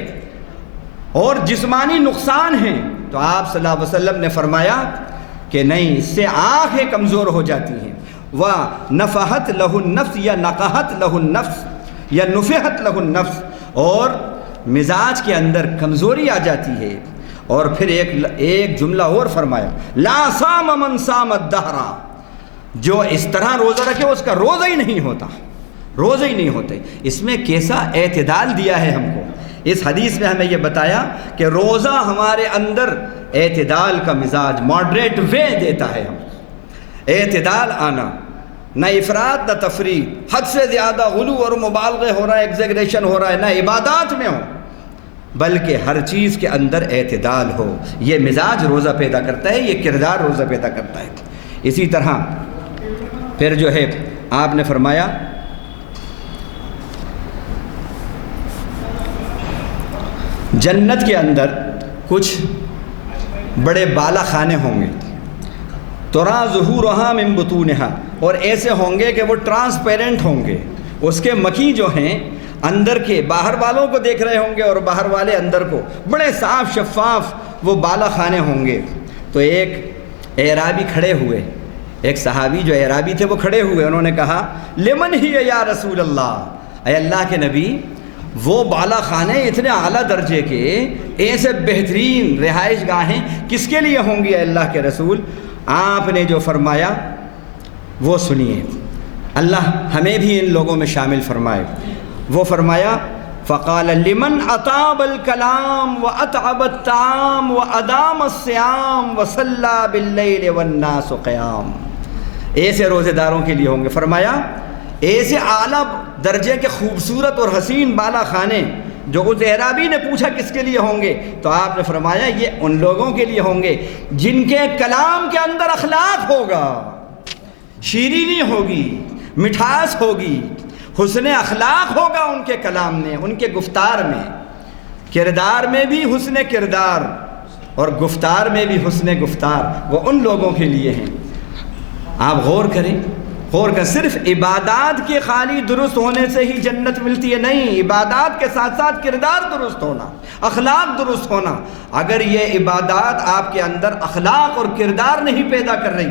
اور جسمانی نقصان ہیں، تو آپ صلی اللہ علیہ وسلم نے فرمایا کہ نہیں، اس سے آنکھیں کمزور ہو جاتی ہیں۔ وَنَفَحَتْ لَهُ النَّفْسِ یا نَقَحَتْ لَهُ النَّفْسِ یا نُفِحَتْ لَهُ النَّفْسِ، اور مزاج کے اندر کمزوری آ جاتی ہے۔ اور پھر ایک جملہ اور فرمایا، لا صام من صام الدہر، جو اس طرح روزہ رکھے اس کا روزہ ہی نہیں ہوتا، روزہ ہی نہیں ہوتے۔ اس میں کیسا اعتدال دیا ہے ہم کو، اس حدیث میں ہمیں یہ بتایا کہ روزہ ہمارے اندر اعتدال کا مزاج، ماڈریٹ وے دیتا ہے ہم، اعتدال آنا۔ نہ افراط نہ تفریط، حد سے زیادہ غلو اور مبالغے ہو رہا ہے، ایگزیگریشن ہو رہا ہے، نہ عبادات میں ہو، بلکہ ہر چیز کے اندر اعتدال ہو۔ یہ مزاج روزہ پیدا کرتا ہے، یہ کردار روزہ پیدا کرتا ہے۔ اسی طرح پھر جو ہے آپ نے فرمایا جنت کے اندر کچھ بڑے بالا خانے ہوں گے، ترا ظہورہا من بطونہا، اور ایسے ہوں گے کہ وہ ٹرانسپیرنٹ ہوں گے، اس کے مکھی جو ہیں اندر کے باہر والوں کو دیکھ رہے ہوں گے اور باہر والے اندر کو، بڑے صاف شفاف وہ بالا خانے ہوں گے۔ تو ایک اعرابی کھڑے ہوئے، ایک صحابی جو اعرابی تھے وہ کھڑے ہوئے، انہوں نے کہا لمن ہی یا رسول اللہ، اے اللہ کے نبی وہ بالا خانے اتنے اعلیٰ درجے کے ایسے بہترین رہائش گاہیں کس کے لیے ہوں گی اے اللہ کے رسول؟ آپ نے جو فرمایا وہ سنیے، اللہ ہمیں بھی ان لوگوں میں شامل فرمائے۔ وہ فرمایا فقال لمن اطاب الکلام واطعب الطعام وادام الصیام وصلی باللیل والناس قیام، ایسے روزے داروں کے لیے ہوں گے۔ فرمایا ایسے اعلیٰ درجے کے خوبصورت اور حسین بالا خانے جو اس اعرابی نے پوچھا کس کے لیے ہوں گے، تو آپ نے فرمایا یہ ان لوگوں کے لیے ہوں گے جن کے کلام کے اندر اخلاق ہوگا، شیرینی ہوگی، مٹھاس ہوگی، حسن اخلاق ہوگا ان کے کلام میں، ان کے گفتار میں، کردار میں بھی حسن کردار اور گفتار میں بھی حسن گفتار، وہ ان لوگوں کے لیے ہیں۔ آپ غور کریں، صرف عبادات کے خالی درست ہونے سے ہی جنت ملتی ہے نہیں، عبادات کے ساتھ ساتھ کردار درست ہونا، اخلاق درست ہونا۔ اگر یہ عبادات آپ کے اندر اخلاق اور کردار نہیں پیدا کر رہی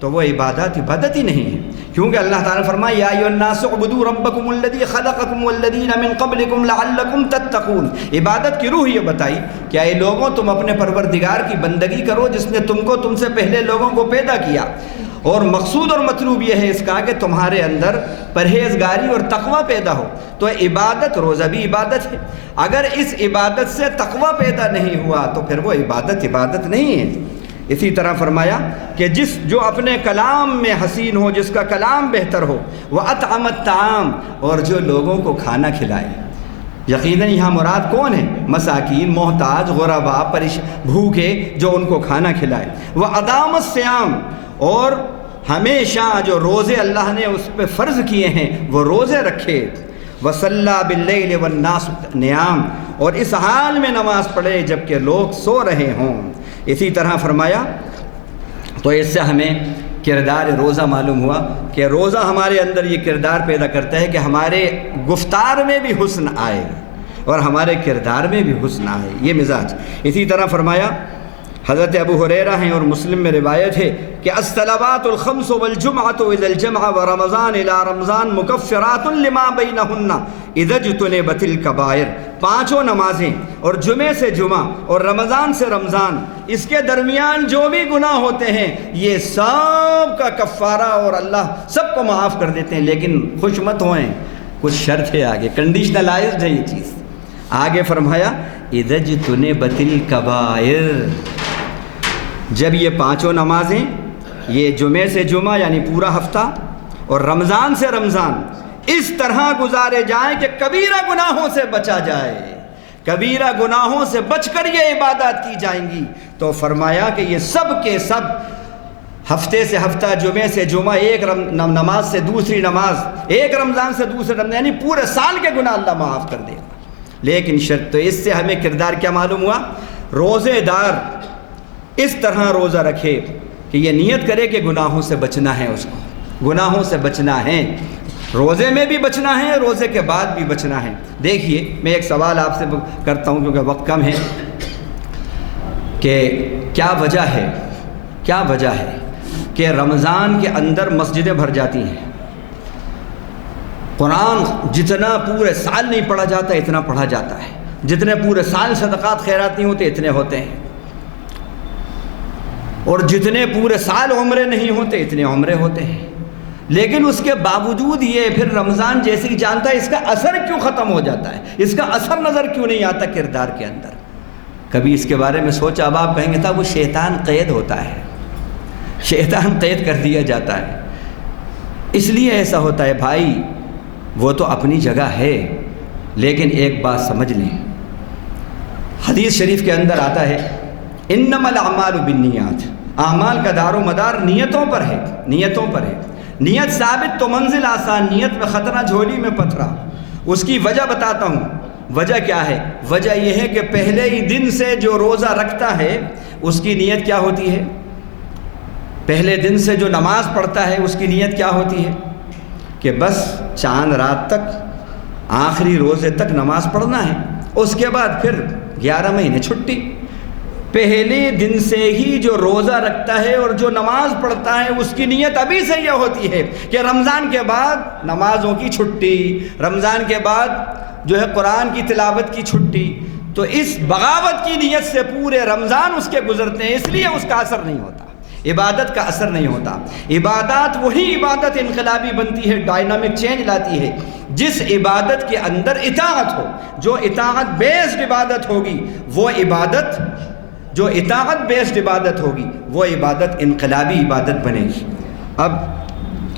تو وہ عبادت ہی نہیں ہے، کیونکہ اللہ تعالیٰ نے فرمایا یا ایھا الناس اعبدوا ربکم الذی خلقکم والذین من قبلکم لعلکم تتقون۔ عبادت کی روح یہ بتائی کہ اے لوگوں تم اپنے پروردگار کی بندگی کرو جس نے تم سے پہلے لوگوں کو پیدا کیا، اور مقصود اور مطلوب یہ ہے اس کا کہ تمہارے اندر پرہیزگاری اور تقوی پیدا ہو۔ تو عبادت، روزہ بھی عبادت ہے، اگر اس عبادت سے تقوی پیدا نہیں ہوا تو پھر وہ عبادت نہیں ہے۔ اسی طرح فرمایا کہ جو اپنے کلام میں حسین ہو، جس کا کلام بہتر ہو، وَأَطْعَمَ الطَّعَامَ، اور جو لوگوں کو کھانا کھلائے۔ یقیناً یہاں مراد کون ہے؟ مساکین، محتاج، غربا، بھوکے، جو ان کو کھانا کھلائے۔ وَأَدَامَ الصِّيَامَ، اور ہمیشہ جو روزے اللہ نے اس پہ فرض کیے ہیں وہ روزے رکھے۔ وَصَلَّى بِاللَّيْلِ وَالنَّاسُ نِيَامٌ، اور اس حال میں نماز پڑھے جبکہ لوگ سو رہے ہوں۔ اسی طرح فرمایا، تو اس سے ہمیں کردار روزہ معلوم ہوا کہ روزہ ہمارے اندر یہ کردار پیدا کرتا ہے کہ ہمارے گفتار میں بھی حسن آئے اور ہمارے کردار میں بھی حسن آئے، یہ مزاج۔ اسی طرح فرمایا، حضرت ابو ہریرہ ہیں اور مسلم میں روایت ہے کہ الصلوات الخمس والجمعۃ الی الجمعہ ورمضان الی رمضان مکفرات لما بینہن اذا اجتنبت الکبائر، پانچوں نمازیں اور جمعے سے جمعہ اور رمضان سے رمضان، اس کے درمیان جو بھی گناہ ہوتے ہیں یہ سب کا کفارہ اور اللہ سب کو معاف کر دیتے ہیں۔ لیکن خوش مت ہوئیں، کچھ شرط ہے آگے، کنڈیشنلائزڈ ہے یہ چیز۔ آگے فرمایا اذا اجتنبت الکبائر، جب یہ پانچوں نمازیں، یہ جمعے سے جمعہ یعنی پورا ہفتہ اور رمضان سے رمضان اس طرح گزارے جائیں کہ کبیرہ گناہوں سے بچا جائے، کبیرہ گناہوں سے بچ کر یہ عبادات کی جائیں گی، تو فرمایا کہ یہ سب کے سب ہفتے سے ہفتہ، جمعے سے جمعہ، ایک نماز سے دوسری نماز، ایک رمضان سے دوسرے رمضان، یعنی پورے سال کے گناہ اللہ معاف کر دے گا۔ لیکن شرط، تو اس سے ہمیں کردار کیا معلوم ہوا؟ روزے دار اس طرح روزہ رکھے کہ یہ نیت کرے کہ گناہوں سے بچنا ہے، اس کو گناہوں سے بچنا ہے، روزے میں بھی بچنا ہے، روزے کے بعد بھی بچنا ہے۔ دیکھیے میں ایک سوال آپ سے کرتا ہوں کیونکہ وقت کم ہے، کہ کیا وجہ ہے کہ رمضان کے اندر مسجدیں بھر جاتی ہیں، قرآن جتنا پورے سال نہیں پڑھا جاتا اتنا پڑھا جاتا ہے، جتنے پورے سال صدقات خیرات نہیں ہوتے اتنے ہوتے ہیں، اور جتنے پورے سال عمرے نہیں ہوتے اتنے عمرے ہوتے ہیں، لیکن اس کے باوجود یہ پھر رمضان جیسے ہی جانتا ہے اس کا اثر کیوں ختم ہو جاتا ہے، اس کا اثر نظر کیوں نہیں آتا کردار کے اندر؟ کبھی اس کے بارے میں سوچا؟ اب آپ کہیں گے تھا وہ شیطان قید ہوتا ہے، شیطان قید کر دیا جاتا ہے۔ اس لیے ایسا ہوتا ہے بھائی، وہ تو اپنی جگہ ہے، لیکن ایک بات سمجھ لیں، حدیث شریف کے اندر آتا ہے انما الاعمال بالنیات، اعمال کا دار و مدار نیتوں پر ہے، نیتوں پر ہے۔ نیت ثابت تو منزل آسان، نیت میں خطرہ جھولی میں پتھرا۔ اس کی وجہ بتاتا ہوں، وجہ کیا ہے؟ وجہ یہ ہے کہ پہلے ہی دن سے جو روزہ رکھتا ہے اس کی نیت کیا ہوتی ہے؟ پہلے دن سے جو نماز پڑھتا ہے اس کی نیت کیا ہوتی ہے؟ کہ بس چاند رات تک، آخری روزے تک نماز پڑھنا ہے، اس کے بعد پھر 11 مہینے چھٹی۔ پہلے دن سے ہی جو روزہ رکھتا ہے اور جو نماز پڑھتا ہے اس کی نیت ابھی سے یہ ہوتی ہے کہ رمضان کے بعد نمازوں کی چھٹی، رمضان کے بعد جو ہے قرآن کی تلاوت کی چھٹی۔ تو اس بغاوت کی نیت سے پورے رمضان اس کے گزرتے ہیں، اس لیے اس کا اثر نہیں ہوتا، عبادت کا اثر نہیں ہوتا۔ عبادات وہی عبادت انقلابی بنتی ہے، ڈائنامک چینج لاتی ہے جس عبادت کے اندر اطاعت ہو۔ جو اطاعت بیسڈ عبادت ہوگی وہ عبادت، جو اطاعت بیسڈ عبادت ہوگی وہ عبادت انقلابی عبادت بنے گی۔ اب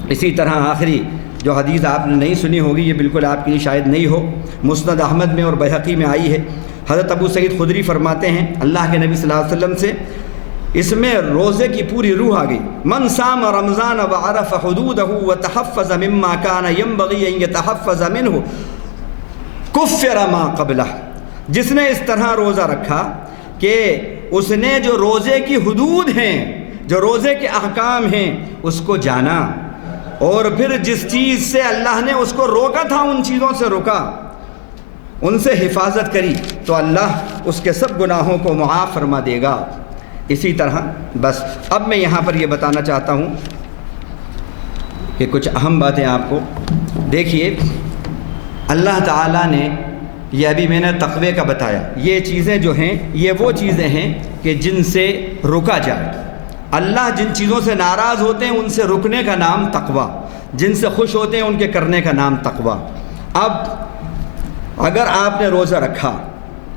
اسی طرح آخری جو حدیث آپ نے نہیں سنی ہوگی، یہ بالکل آپ کے لیے شاید نہیں ہو، مسند احمد میں اور بحقی میں آئی ہے۔ حضرت ابو سعید خدری فرماتے ہیں اللہ کے نبی صلی اللہ علیہ وسلم سے، اس میں روزے کی پوری روح آ گئی۔ من صام رمضان وعرف حدودہ وتحفظ مما كان ينبغي ان يتحفظ منه كفر ما قبلہ، جس نے اس طرح روزہ رکھا کہ اس نے جو روزے کی حدود ہیں، جو روزے کے احکام ہیں اس کو جانا، اور پھر جس چیز سے اللہ نے اس کو روکا تھا ان چیزوں سے رکا، ان سے حفاظت کری، تو اللہ اس کے سب گناہوں کو معاف فرما دے گا۔ اسی طرح بس اب میں یہاں پر یہ بتانا چاہتا ہوں کہ کچھ اہم باتیں آپ کو دیکھیے۔ اللہ تعالیٰ نے یہ ابھی میں نے تقوی کا بتایا، یہ چیزیں جو ہیں یہ وہ چیزیں ہیں کہ جن سے رکا جائے۔ اللہ جن چیزوں سے ناراض ہوتے ہیں ان سے رکنے کا نام تقوی، جن سے خوش ہوتے ہیں ان کے کرنے کا نام تقوی۔ اب اگر آپ نے روزہ رکھا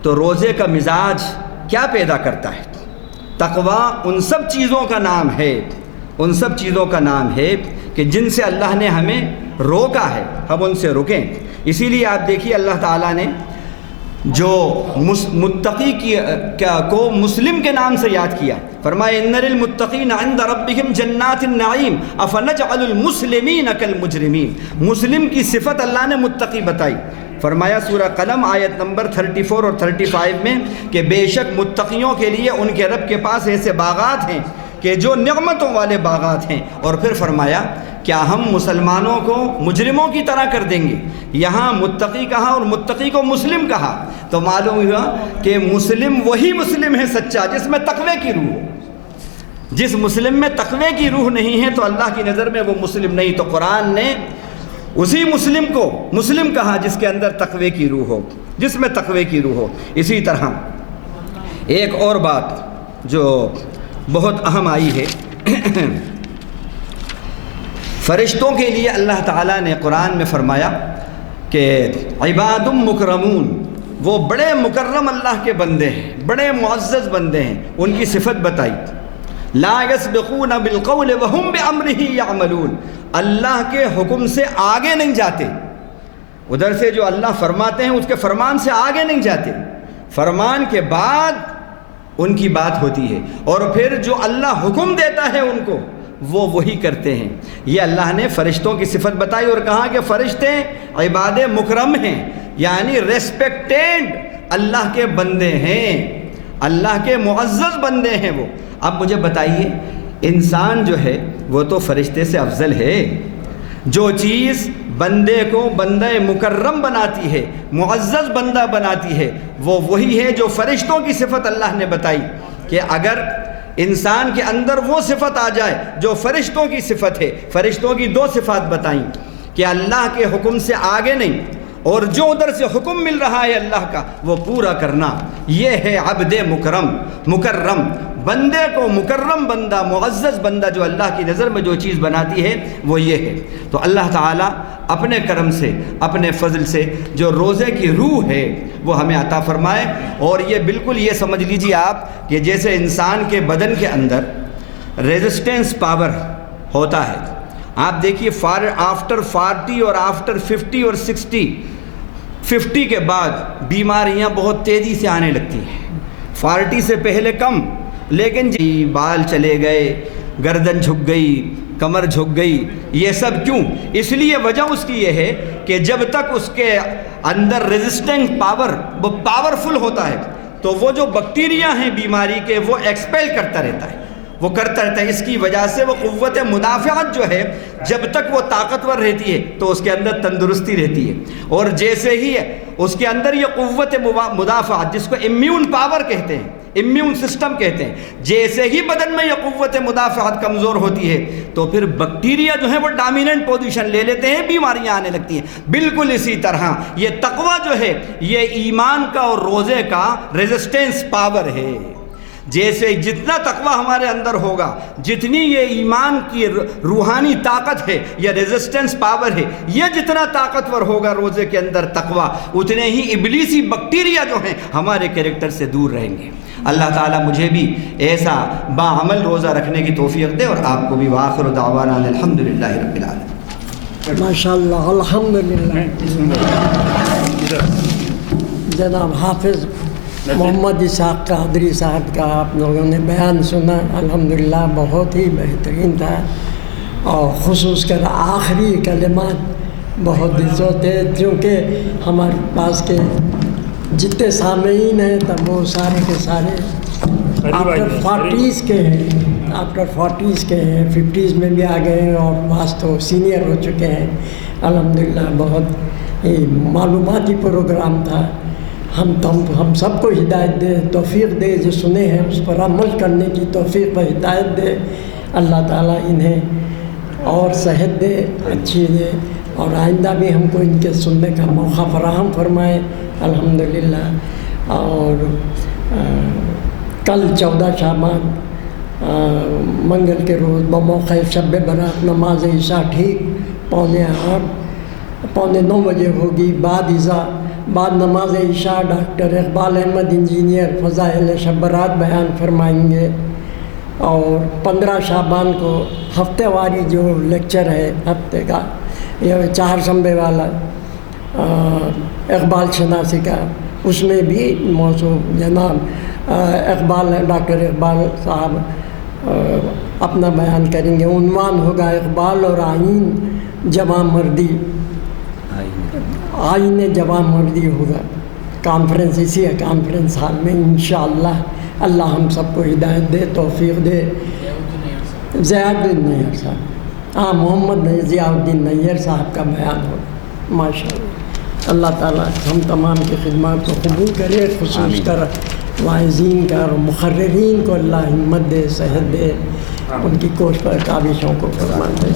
تو روزے کا مزاج کیا پیدا کرتا ہے؟ تقوی ان سب چیزوں کا نام ہے، ان سب چیزوں کا نام ہے کہ جن سے اللہ نے ہمیں روکا ہے، ہم ان سے رکیں۔ اسی لیے آپ دیکھیے اللہ تعالیٰ نے جو متقی کو مسلم کے نام سے یاد کیا، فرمایا ان للمتقین عند ربهم جنات النعیم افنجعل المسلمین کالمجرمین۔ مسلم کی صفت اللہ نے متقی بتائی، فرمایا سورہ قلم آیت نمبر 34 اور 35 میں کہ بے شک متقیوں کے لیے ان کے رب کے پاس ایسے باغات ہیں کہ جو نعمتوں والے باغات ہیں، اور پھر فرمایا کیا ہم مسلمانوں کو مجرموں کی طرح کر دیں گے؟ یہاں متقی کہا اور متقی کو مسلم کہا، تو معلوم ہوا کہ مسلم وہی مسلم ہے سچا جس میں تقوی کی روح ہو۔ جس مسلم میں تقوی کی روح نہیں ہے تو اللہ کی نظر میں وہ مسلم نہیں۔ تو قرآن نے اسی مسلم کو مسلم کہا جس کے اندر تقوی کی روح ہو، جس میں تقوی کی روح ہو۔ اسی طرح ایک اور بات جو بہت اہم آئی ہے، فرشتوں کے لیے اللہ تعالیٰ نے قرآن میں فرمایا کہ عباد مکرمون، وہ بڑے مکرم اللہ کے بندے ہیں، بڑے معزز بندے ہیں، ان کی صفت بتائی۔ لا یسبقون بالقول وهم بامرہ یعملون، اللہ کے حکم سے آگے نہیں جاتے، ادھر سے جو اللہ فرماتے ہیں اس کے فرمان سے آگے نہیں جاتے، فرمان کے بعد ان کی بات ہوتی ہے، اور پھر جو اللہ حکم دیتا ہے ان کو وہ وہی کرتے ہیں۔ یہ اللہ نے فرشتوں کی صفت بتائی اور کہا کہ فرشتے عباد مکرم ہیں، یعنی ریسپیکٹیڈ اللہ کے بندے ہیں، اللہ کے معزز بندے ہیں وہ۔ اب مجھے بتائیے انسان جو ہے وہ تو فرشتے سے افضل ہے۔ جو چیز بندے کو بندہ مکرم بناتی ہے، معزز بندہ بناتی ہے، وہ وہی ہے جو فرشتوں کی صفت اللہ نے بتائی کہ اگر انسان کے اندر وہ صفت آ جائے جو فرشتوں کی صفت ہے۔ فرشتوں کی دو صفات بتائیں کہ اللہ کے حکم سے آگے نہیں، اور جو ادھر سے حکم مل رہا ہے اللہ کا وہ پورا کرنا، یہ ہے عبد مکرم۔ بندے کو مکرم بندہ، معزز بندہ جو اللہ کی نظر میں جو چیز بناتی ہے وہ یہ ہے۔ تو اللہ تعالیٰ اپنے کرم سے، اپنے فضل سے جو روزے کی روح ہے وہ ہمیں عطا فرمائے۔ اور یہ بالکل یہ سمجھ لیجیے آپ کہ جیسے انسان کے بدن کے اندر ریزسٹنس پاور ہوتا ہے، آپ دیکھیے آفٹر 40 اور آفٹر 50 اور 50 کے بعد بیماریاں بہت تیزی سے آنے لگتی ہیں. 40 سے پہلے کم، لیکن بال چلے گئے، گردن جھک گئی، کمر جھک گئی. یہ سب کیوں؟ اس لیے وجہ اس کی یہ ہے کہ جب تک اس کے اندر ریزسٹنگ پاور وہ پاورفل ہوتا ہے تو وہ جو بیکٹیریا ہیں بیماری کے وہ ایکسپیل کرتا رہتا ہے، وہ کرتا رہتا ہے. اس کی وجہ سے وہ قوت مدافعت جو ہے جب تک وہ طاقتور رہتی ہے تو اس کے اندر تندرستی رہتی ہے. اور جیسے ہی اس کے اندر یہ قوت مدافعت جس کو امیون پاور کہتے ہیں، امیون سسٹم کہتے ہیں، جیسے ہی بدن میں یہ قوت مدافعت کمزور ہوتی ہے تو پھر بیکٹیریا جو ہیں وہ ڈومیننٹ پوزیشن لے لیتے ہیں، بیماریاں آنے لگتی ہیں. بالکل اسی طرح یہ تقوی جو ہے یہ ایمان کا اور روزے کا ریزسٹنس پاور ہے. جیسے جتنا تقوی ہمارے اندر ہوگا، جتنی یہ ایمان کی روحانی طاقت ہے یا ریزسٹنس پاور ہے، یہ جتنا طاقتور ہوگا روزے کے اندر تقوی، اتنے ہی ابلیسی بیکٹیریا جو ہیں ہمارے کریکٹر سے دور رہیں گے. اللہ تعالیٰ مجھے بھی ایسا باعمل روزہ رکھنے کی توفیق دے اور آپ کو بھی. وآخر دعوانا الحمدللہ رب العالمین. ماشاءاللہ الحمدللہ. جناب حافظ محمد اسحاق قادری صاحب کا آپ لوگوں نے بیان سنا، الحمدللہ بہت ہی بہترین تھا، اور خصوص کر آخری کلمات بہت دلچسپ تھے، کیونکہ ہمارے پاس کے جتنے سامعین ہیں تب وہ سارے کے سارے آفٹر 40s کے ہیں، آفٹر 40s کے ہیں، 50s میں بھی آ گئے ہیں اور بعض تو سینئر ہو چکے ہیں. الحمدللہ بہت ہی معلوماتی پروگرام تھا. ہم سب کو ہدایت دے، توفیق دے، جو سنے ہیں اس پر عمل کرنے کی توفیق و ہدایت دے. اللہ تعالیٰ انہیں اور صحت دے، اچھی دے، اور آئندہ بھی ہم کو ان کے سننے کا موقع فراہم فرمائے. الحمدللہ. اور کل 14 شعبان منگل کے روز بموقع شب برات نماز عشاء ٹھیک 8:45 بجے ہوگی. بعد نماز عشاء ڈاکٹر اقبال احمد انجینئر فضائل شب برات بیان فرمائیں گے. اور 15 شعبان کو ہفتے واری جو لیکچر ہے ہفتے کا، یہ 4 شنبے والا اقبال شناسی کا، اس میں بھی موضوع جناب ڈاکٹر اقبال صاحب اپنا بیان کریں گے. عنوان ہوگا اقبال اور آئین جوان مردی. آئین جوان مردی ہوگا. کانفرنس اسی کانفرنس ہال میں انشاءاللہ. اللہ ہم سب کو ہدایت دے، توفیق دے. ضیاء الدین نیر صاحب، محمد ضیاء الدین نیر صاحب کا بیان ہوگا ماشاءاللہ. اللہ تعالیٰ ہم تمام کی خدمات کو قبول کرے، خصوص کر واعظین کا اور مقررین کو اللہ ہمت دے، صحت دے، ان کی کوشش پر کاوشوں کو فرمان دے.